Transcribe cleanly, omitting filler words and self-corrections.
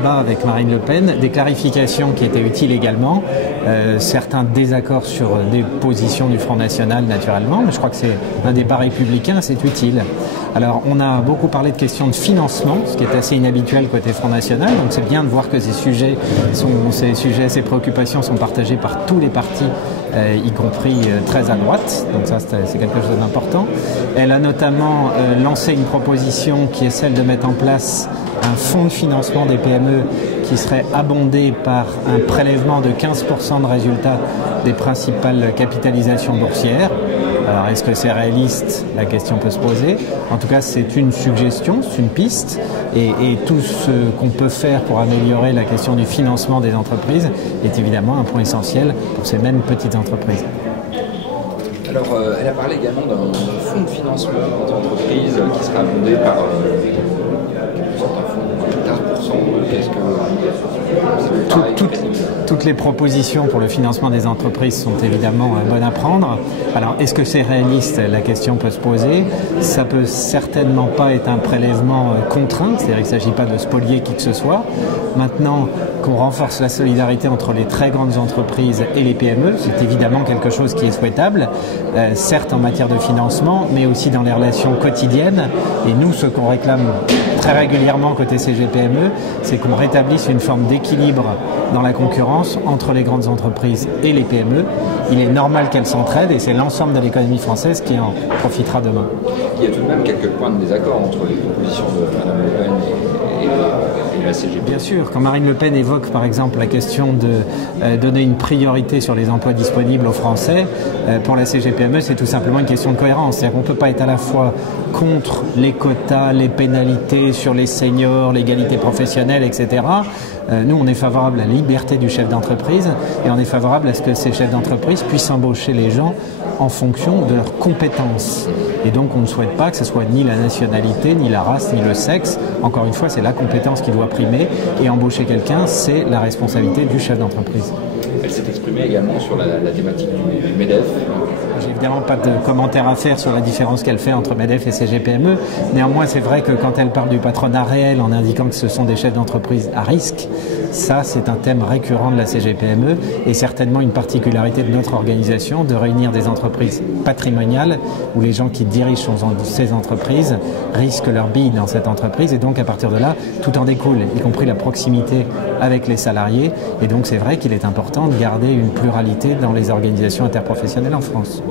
débats avec Marine Le Pen, des clarifications qui étaient utiles également, certains désaccords sur des positions du Front National naturellement, mais je crois que c'est un débat républicain, c'est utile. Alors on a beaucoup parlé de questions de financement, ce qui est assez inhabituel côté Front National, donc c'est bien de voir que ces préoccupations sont partagées par tous les partis, y compris très à droite, donc ça c'est quelque chose d'important. Elle a notamment lancé une proposition qui est celle de mettre en place un fonds de financement des PME qui serait abondé par un prélèvement de 15% de résultats des principales capitalisations boursières. Alors est-ce que c'est réaliste? La question peut se poser. En tout cas, c'est une suggestion, c'est une piste. Et tout ce qu'on peut faire pour améliorer la question du financement des entreprises est évidemment un point essentiel pour ces mêmes petites entreprises. Alors, elle a parlé également d'un fonds de financement des entreprises qui serait abondé par un fonds de 15%. Toutes les propositions pour le financement des entreprises sont évidemment bonnes à prendre. Alors, est-ce que c'est réaliste? La question peut se poser. Ça peut certainement pas être un prélèvement contraint, c'est-à-dire qu'il ne s'agit pas de spolier qui que ce soit. Maintenant, qu'on renforce la solidarité entre les très grandes entreprises et les PME, c'est évidemment quelque chose qui est souhaitable, certes en matière de financement, mais aussi dans les relations quotidiennes. Et nous, ce qu'on réclame très régulièrement côté CGPME, c'est qu'on rétablisse une forme d'équilibre dans la concurrence entre les grandes entreprises et les PME. Il est normal qu'elles s'entraident et c'est l'ensemble de l'économie française qui en profitera demain. Il y a tout de même quelques points de désaccord entre les propositions de Mme Le Pen et la CGPME. Bien sûr, quand Marine Le Pen évoque par exemple la question de donner une priorité sur les emplois disponibles aux Français, pour la CGPME c'est tout simplement une question de cohérence. C'est-à-dire qu'on ne peut pas être à la fois contre les quotas, les pénalités sur les seniors, l'égalité professionnelle, etc. Nous, on est favorable à la liberté du chef d'entreprise et on est favorable à ce que ces chefs d'entreprise puissent embaucher les gens en fonction de leurs compétences. Et donc, on ne souhaite pas que ce soit ni la nationalité, ni la race, ni le sexe. Encore une fois, c'est la compétence qui doit primer. Et embaucher quelqu'un, c'est la responsabilité du chef d'entreprise. Elle s'est exprimée également sur la thématique du MEDEF. J'ai évidemment pas de commentaire à faire sur la différence qu'elle fait entre MEDEF et CGPME. Néanmoins, c'est vrai que quand elle parle du patronat réel en indiquant que ce sont des chefs d'entreprise à risque, ça, c'est un thème récurrent de la CGPME et certainement une particularité de notre organisation de réunir des entreprises patrimoniales où les gens qui dirigent ces entreprises risquent leur bille dans cette entreprise et donc à partir de là, tout en découle, y compris la proximité avec les salariés. Et donc, c'est vrai qu'il est important de garder une pluralité dans les organisations interprofessionnelles en France.